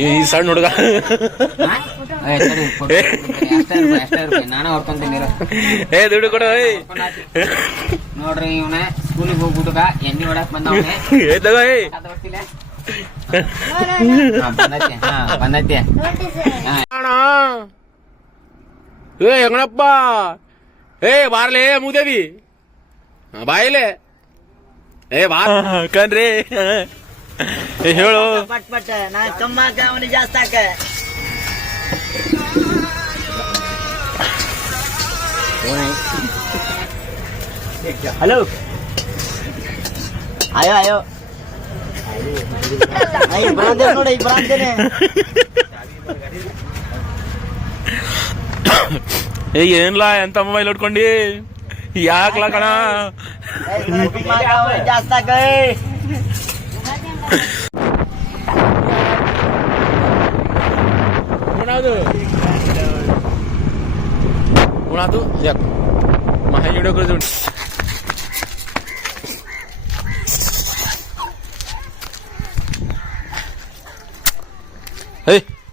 ಈ ಸಣ್ಣ ಹುಡುಗ ನಾನೇ ಹೊರ್ಕೊಂತೀನಿ ದುಡ್ಡು ಕೊಡ ನೋಡ್ರಿ ಇವನ ಸ್ಕೂಲಿಗೆ ಹೋಗ್ಬಿಟ್ಟುಗ ಎಣ್ಣೆ ಹೊಡಕ್ ಬಂದವನೆ ಬಂದೈತೆ ಹೆಂಗಣಪ್ಪ ಬಾರ್ಲೆ ಮೂದೇವಿ ಬಾಯಿಲೆ ಬಾ ಕಣ್ರಿ ಹೇಳು ಪಟ್ ಪಟ್ ನಾ ಕಮ್ಮಾಕ ಅವನಿಗೆ ಜಾಸ್ತಿ ಹಾಕ ಹಲೋ ಆಯೋ ಆಯೋ ನೋಡಿ ಬರಂತೇನೆ ಏನ್ಲ ಎಂತ ಮೊಬೈಲ್ ಹೊಡ್ಕೊಂಡಿ ಯಾಕ್ಲ ಕಣ ಜಾಸ್ತಿ ಹಾಕ कोणातू माहिती व्हिडिओ करतो